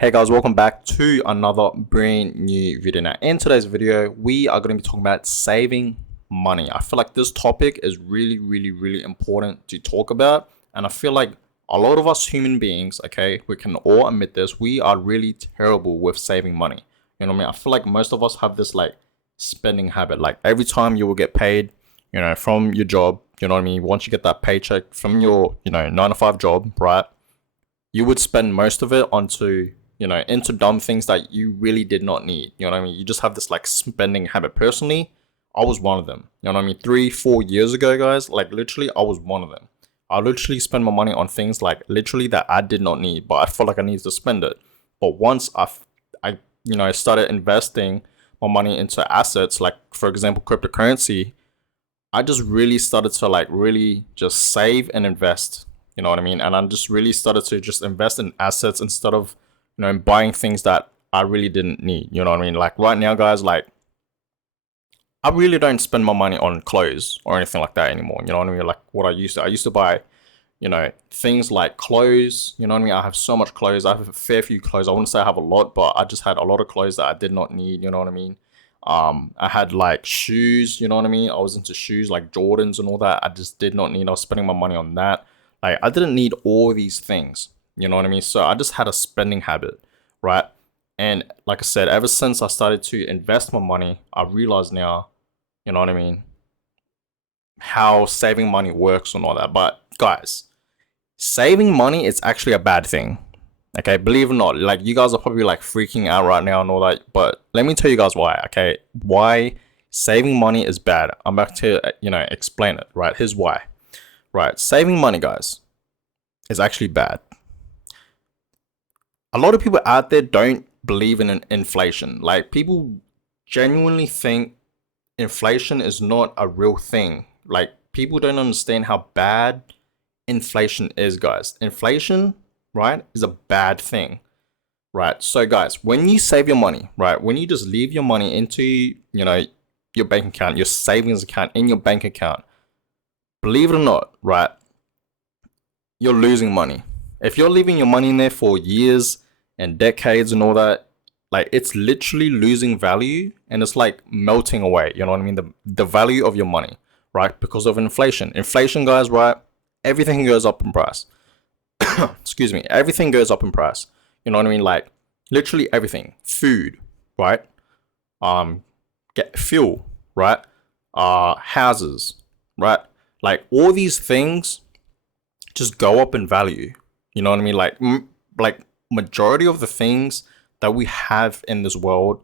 Hey guys, welcome back to another brand new video. Now, in today's video, we are going to be talking about saving money. I feel like this topic is really important to talk about, and I feel like a lot of us human beings, okay, we can all admit this, we are really terrible with saving money. You know what I mean? I feel like most of us have this like spending habit. Like every time you will get paid, from your job, you know what I mean? Once you get that paycheck from your, 9 to 5 job, right? You would spend most of it onto into dumb things that you really did not need. You know what I mean? You just have this like spending habit. Personally, I was one of them. You know what I mean? 3-4 years ago, guys, like literally, I was one of them. I literally spend my money on things like literally that I did not need, but I felt like I needed to spend it. But once I started investing my money into assets, like for example, cryptocurrency, I just really started to like really just save and invest. You know what I mean? And I just really started to just invest in assets instead of buying things that I really didn't need. You know what I mean? Like right now, guys, like I really don't spend my money on clothes or anything like that anymore. You know what I mean? Like what I used to. I used to buy, things like clothes. You know what I mean? I have so much clothes. I have a fair few clothes. I wouldn't say I have a lot, but I just had a lot of clothes that I did not need. You know what I mean? I had like shoes. You know what I mean? I was into shoes like Jordans and all that. I just did not need. I was spending my money on that. Like I didn't need all these things. You know what I mean? So I just had a spending habit, right? And like I said, ever since I started to invest my money, I realized now, you know what I mean, how saving money works and all that. But guys, saving money is actually a bad thing. Okay, believe it or not, like you guys are probably like freaking out right now and all that. But let me tell you guys why. Okay, why saving money is bad. I'm about to explain it. Right, here's why. Right, saving money, guys, is actually bad. A lot of people out there don't believe in inflation. Like people genuinely think inflation is not a real thing. Like people don't understand how bad inflation is, guys. Inflation, right, is a bad thing. Right. So guys, when you save your money, right, when you just leave your money into, your bank account, your savings account in your bank account, believe it or not, right, you're losing money. If you're leaving your money in there for years and decades and all that, like it's literally losing value and it's like melting away. You know what I mean? The value of your money, right? Because of inflation. Inflation, guys, right? Everything goes up in price. Excuse me. Everything goes up in price. You know what I mean? Like literally everything. Food, right? Get fuel, right? Houses, right? Like all these things just go up in value. You know what I mean? Like majority of the things that we have in this world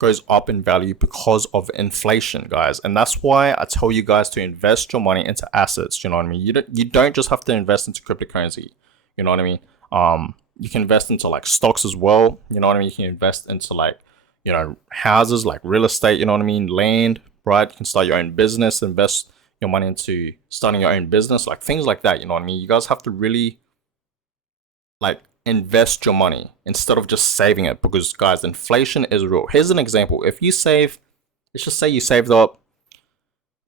goes up in value because of inflation, guys. And that's why I tell you guys to invest your money into assets. You know what I mean? You don't just have to invest into cryptocurrency. You know what I mean? You can invest into like stocks as well. You know what I mean? You can invest into like, houses, like real estate, you know what I mean? Land, right? You can start your own business, invest your money into starting your own business, like things like that. You know what I mean? You guys have to really like invest your money instead of just saving it, because guys, inflation is real. Here's an example. If you save, let's just say you saved up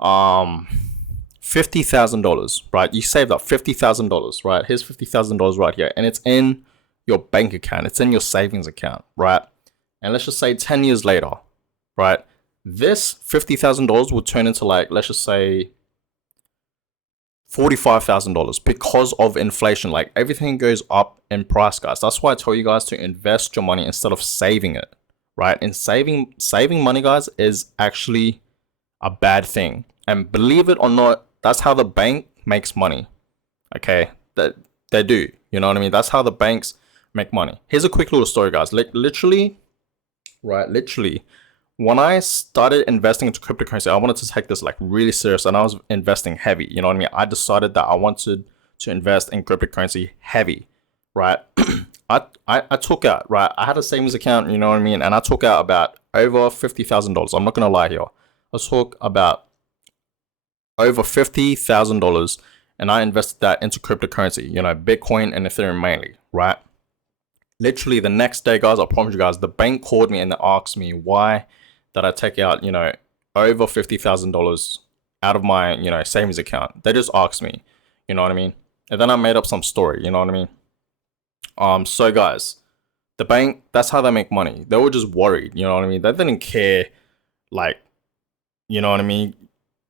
$50,000, right? You saved up $50,000, right? Here's $50,000 right here, and it's in your bank account, it's in your savings account, right? And let's just say 10 years later, right, this $50,000 will turn into like, let's just say $45,000 because of inflation. Like everything goes up in price, guys. That's why I tell you guys to invest your money instead of saving it, right? And saving money, guys, is actually a bad thing. And believe it or not, that's how the bank makes money. Okay, that they do. You know what I mean? That's how the banks make money. Here's a quick little story, guys. Like literally, right? Literally, when I started investing into cryptocurrency, I wanted to take this like really serious, and I was investing heavy. You know what I mean? I decided that I wanted to invest in cryptocurrency heavy, right? I took out, right? I had a savings account, you know what I mean? And I took out about over $50,000. I'm not gonna lie here. I took about over $50,000 and I invested that into cryptocurrency, Bitcoin and Ethereum mainly, right? Literally the next day, guys, I promise you guys, the bank called me and they asked me why that I take out, over $50,000 out of my, savings account. They just asked me, you know what I mean? And then I made up some story, you know what I mean? So guys, The bank, that's how they make money. They were just worried, you know what I mean? They didn't care, like, you know what I mean?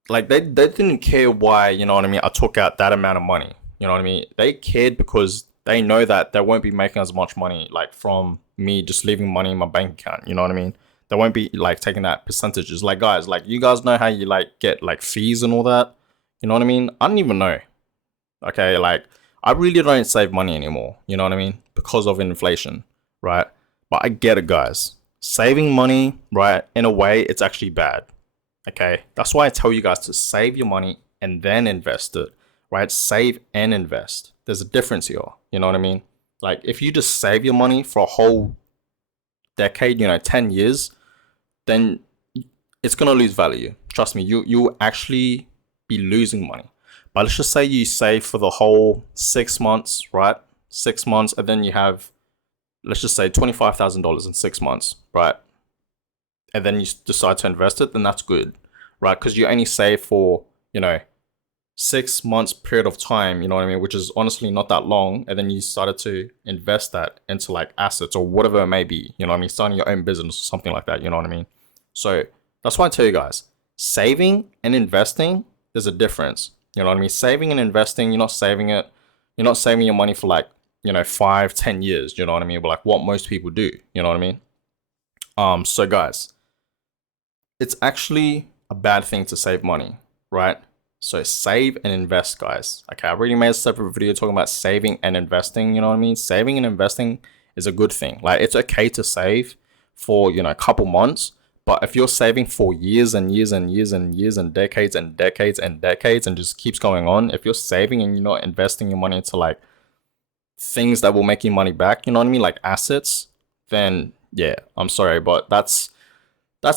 Like they didn't care why, you know what I mean, I took out that amount of money. You know what I mean? They cared because they know that they won't be making as much money like from me just leaving money in my bank account. You know what I mean? They won't be like taking that percentages. Like guys, like you guys know how you like get like fees and all that. You know what I mean? I don't even know. Okay, like I really don't save money anymore. You know what I mean? Because of inflation, right? But I get it, guys. Saving money, right? In a way, it's actually bad. Okay, that's why I tell you guys to save your money and then invest it, right? Save and invest. There's a difference here. You know what I mean? Like if you just save your money for a whole decade, 10 years, then it's gonna lose value. Trust me, you'll actually be losing money. But let's just say you save for the whole 6 months, right? 6 months, and then you have, let's just say $25,000 in 6 months, right? And then you decide to invest it, then that's good, right? Because you only save for, 6 months period of time, you know what I mean? Which is honestly not that long. And then you started to invest that into like assets or whatever it may be, you know what I mean? Starting your own business or something like that, you know what I mean? So that's why I tell you guys, saving and investing, there's a difference. You know what I mean? Saving and investing, you're not saving it, you're not saving your money for like, 5-10 years, you know what I mean? But like what most people do, you know what I mean? So guys, it's actually a bad thing to save money, right? So save and invest, guys. Okay, I already made a separate video talking about saving and investing, you know what I mean? Saving and investing is a good thing. Like it's okay to save for, a couple months, but if you're saving for years and years and years and years and decades and decades and decades and just keeps going on, if you're saving and you're not investing your money into like things that will make you money back, you know what I mean? Like assets, then yeah, I'm sorry, but that's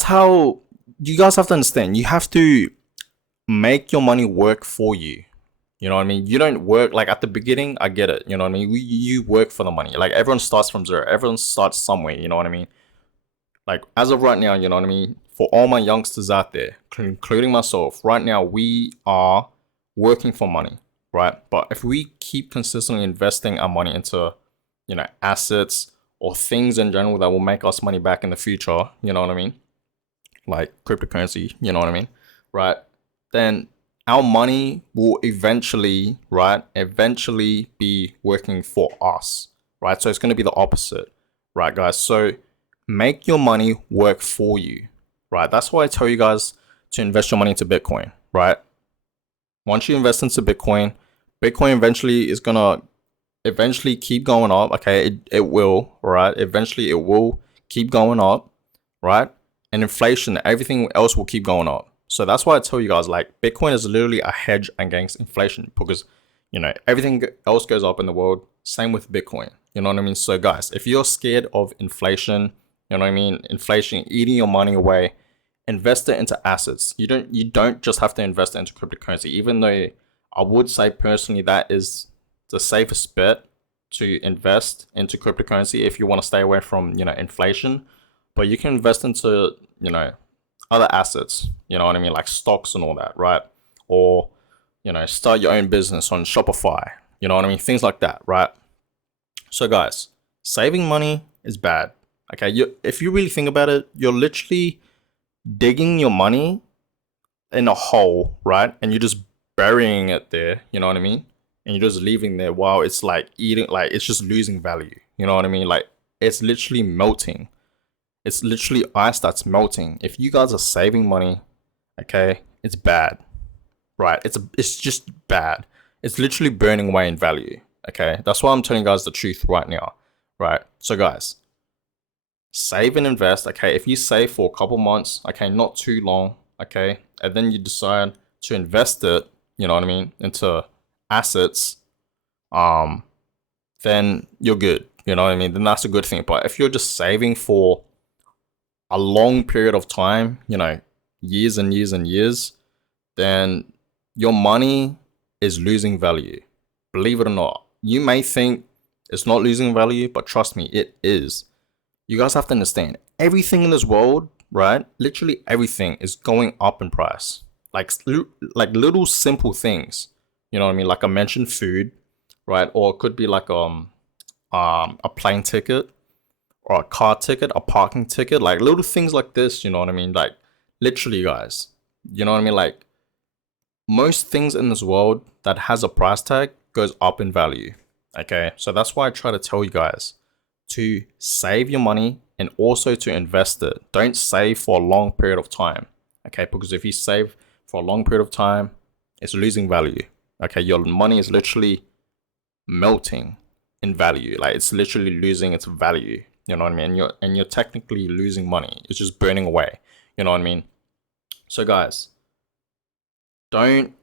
how you guys have to understand. You have to make your money work for you. You know what I mean? You don't work like at the beginning. I get it. You know what I mean? You work for the money. Like everyone starts from zero. Everyone starts somewhere. You know what I mean? Like as of right now, you know what I mean? For all my youngsters out there, including myself, right now we are working for money, right? But if we keep consistently investing our money into, assets or things in general that will make us money back in the future, you know what I mean? Like cryptocurrency, you know what I mean? Right? Then our money will eventually, right? Eventually be working for us, right? So it's going to be the opposite, right, guys? So make your money work for you, right? That's why I tell you guys to invest your money into Bitcoin, right? Once you invest into Bitcoin, Bitcoin eventually is going to eventually keep going up. Okay, it will, right? Eventually it will keep going up, right? And inflation, everything else will keep going up. So that's why I tell you guys, like Bitcoin is literally a hedge against inflation because, everything else goes up in the world. Same with Bitcoin. You know what I mean? So guys, if you're scared of inflation, you know what I mean? Inflation eating your money away, invest it into assets. You don't just have to invest it into cryptocurrency, even though I would say personally that is the safest bet to invest into cryptocurrency if you want to stay away from, inflation. But you can invest into, other assets, you know what I mean? Like stocks and all that, right? Or, start your own business on Shopify, you know what I mean? Things like that, right? So guys, saving money is bad. Okay, if you really think about it, you're literally digging your money in a hole, right? And you're just burying it there, you know what I mean? And you're just leaving there while it's like eating, like it's just losing value, you know what I mean? Like it's literally melting. It's literally ice that's melting. If you guys are saving money, okay, it's bad, right? It's just bad. It's literally burning away in value, okay? That's why I'm telling you guys the truth right now, right? So guys, save and invest, okay? If you save for a couple months, okay, not too long, okay, and then you decide to invest it, you know what I mean, into assets, then you're good, you know what I mean? Then that's a good thing. But if you're just saving for a long period of time, years and years and years, then your money is losing value. Believe it or not. You may think it's not losing value, but trust me, it is. You guys have to understand, everything in this world, right? Literally everything is going up in price. Like little simple things, you know what I mean? Like I mentioned food, right? Or it could be like a plane ticket. or a car ticket, a parking ticket, like little things like this, you know what I mean? Like literally, guys, you know what I mean? Like most things in this world that has a price tag goes up in value. Okay, so that's why I try to tell you guys to save your money and also to invest it. Don't save for a long period of time. Okay, because if you save for a long period of time, it's losing value. Okay, your money is literally melting in value. Like it's literally losing its value. You know what I mean? And you're technically losing money. It's just burning away. You know what I mean? So guys, don't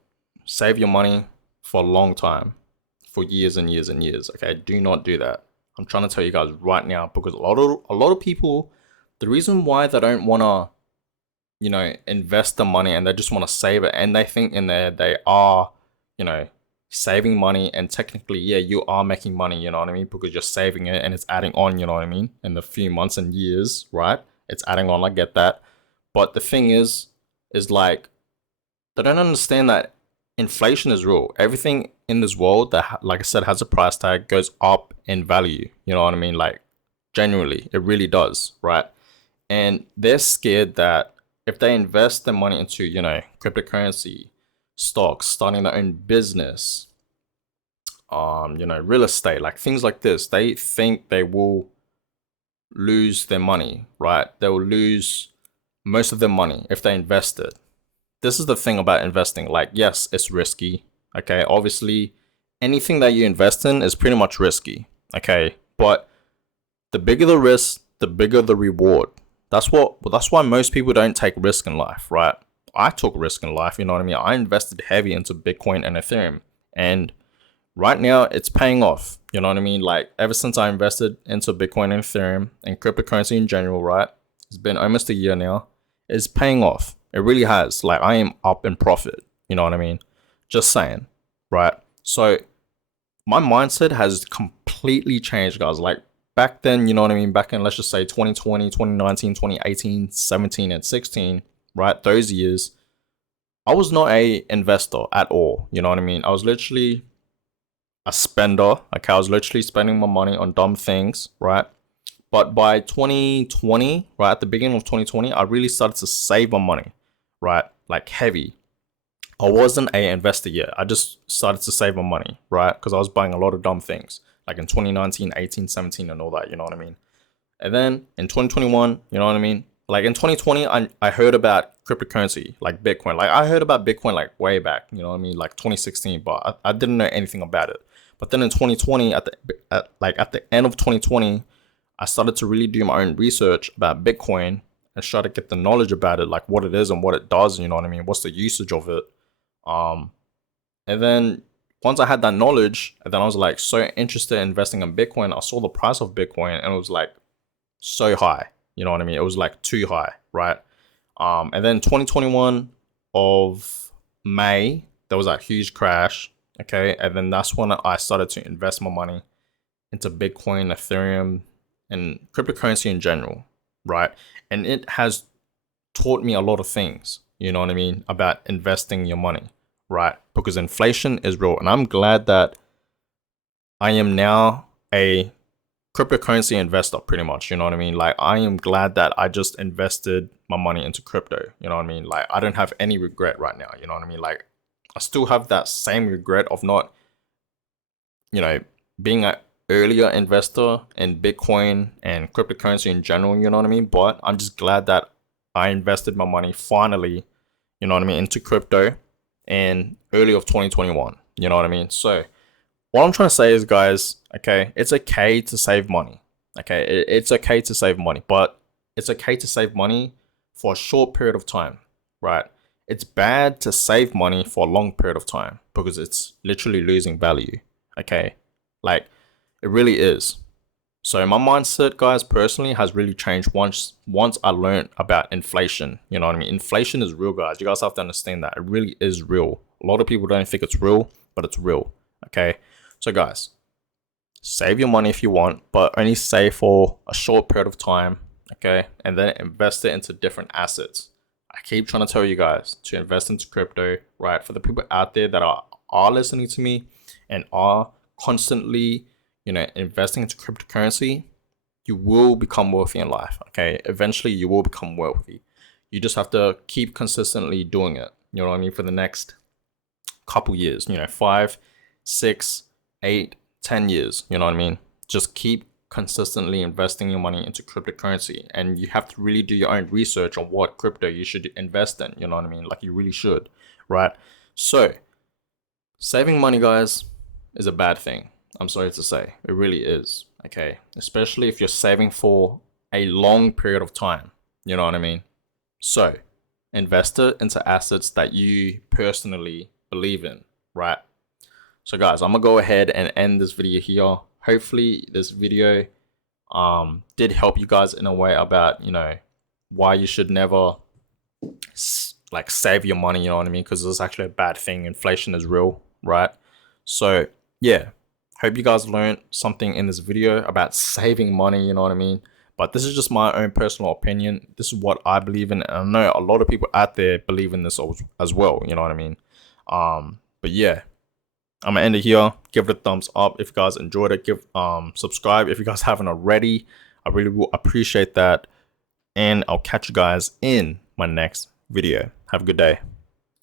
save your money for a long time, for years and years and years. Okay, do not do that. I'm trying to tell you guys right now because a lot of people, the reason why they don't want to, invest the money and they just want to save it, and they think in there they are, you know, saving money, and technically, yeah, you are making money. You know what I mean? Because you're saving it and it's adding on. You know what I mean? In the few months and years, right? It's adding on. I get that, but the thing is like they don't understand that inflation is real. Everything in this world that, like I said, has a price tag goes up in value. You know what I mean? Like, genuinely, it really does, right? And they're scared that if they invest their money into, cryptocurrency, stocks, starting their own business, real estate, like things like this, they think they will lose their money, right? They will lose most of their money if they invest it. This is the thing about investing. Like, yes, it's risky. Okay, obviously, anything that you invest in is pretty much risky. Okay, but the bigger the risk, the bigger the reward. That's why most people don't take risk in life, right? I took risk in life. You know what I mean? I invested heavy into Bitcoin and Ethereum, and right now it's paying off. You know what I mean? Like ever since I invested into Bitcoin and Ethereum and cryptocurrency in general, right? It's been almost a year now. It's paying off. It really has. Like I am up in profit. You know what I mean? Just saying, right? So my mindset has completely changed, guys. Like back then, you know what I mean? Back in, let's just say 2020, 2019, 2018, 17, and 16, right? Those years, I was not a investor at all. You know what I mean? I was literally a spender. Okay, I was literally spending my money on dumb things, right? But by 2020, right at the beginning of 2020, I really started to save my money, right? Like heavy. I wasn't a investor yet. I just started to save my money, right? Because I was buying a lot of dumb things, like in 2019, 18, 17, and all that, you know what I mean? And then in 2021, you know what I mean? Like in 2020, I heard about cryptocurrency, like Bitcoin. Like I heard about Bitcoin like way back, you know what I mean? Like 2016, but I didn't know anything about it. But then in 2020, at the end of 2020, I started to really do my own research about Bitcoin and try to get the knowledge about it, like what it is and what it does, you know what I mean? What's the usage of it? Um, and then once I had that knowledge, and then I was like so interested in investing in Bitcoin, I saw the price of Bitcoin and it was like so high. You know what I mean? It was like too high, right? And then 2021 of May, there was that huge crash. Okay. And then that's when I started to invest my money into Bitcoin, Ethereum, and cryptocurrency in general, right? And it has taught me a lot of things, you know what I mean, about investing your money, right? Because inflation is real. And I'm glad that I am now a cryptocurrency investor, pretty much, you know what I mean? Like, I am glad that I just invested my money into crypto, you know what I mean? Like, I don't have any regret right now, you know what I mean? Like, I still have that same regret of not, being an earlier investor in Bitcoin and cryptocurrency in general, you know what I mean? But I'm just glad that I invested my money finally, you know what I mean, into crypto in early of 2021, you know what I mean? So what I'm trying to say is, guys, okay, it's okay to save money. Okay, it's okay to save money, but it's okay to save money for a short period of time, right? It's bad to save money for a long period of time because it's literally losing value. Okay, like it really is. So my mindset, guys, personally has really changed once I learned about inflation. You know what I mean? Inflation is real, guys. You guys have to understand that. It really is real. A lot of people don't think it's real, but it's real. Okay. So guys, save your money if you want, but only save for a short period of time. Okay. And then invest it into different assets. I keep trying to tell you guys to invest into crypto, right? For the people out there that are listening to me and are constantly, investing into cryptocurrency, you will become wealthy in life. Okay, eventually you will become wealthy. You just have to keep consistently doing it. You know what I mean? For the next couple years, 5, 6, 8, 10 years. You know what I mean? Just keep consistently investing your money into cryptocurrency, and you have to really do your own research on what crypto you should invest in. You know what I mean? Like, you really should, right? So saving money, guys, is a bad thing. I'm sorry to say, it really is. Okay, especially if you're saving for a long period of time. You know what I mean? So invest it into assets that you personally believe in, right? So guys, I'm gonna go ahead and end this video here. Hopefully this video did help you guys in a way about, why you should never like save your money. You know what I mean? Because it's actually a bad thing. Inflation is real, right? So yeah, hope you guys learned something in this video about saving money. You know what I mean? But this is just my own personal opinion. This is what I believe in, and I know a lot of people out there believe in this as well. You know what I mean? But yeah, I'm gonna end it here. Give it a thumbs up if you guys enjoyed it. Give subscribe if you guys haven't already. I really will appreciate that. And I'll catch you guys in my next video. Have a good day.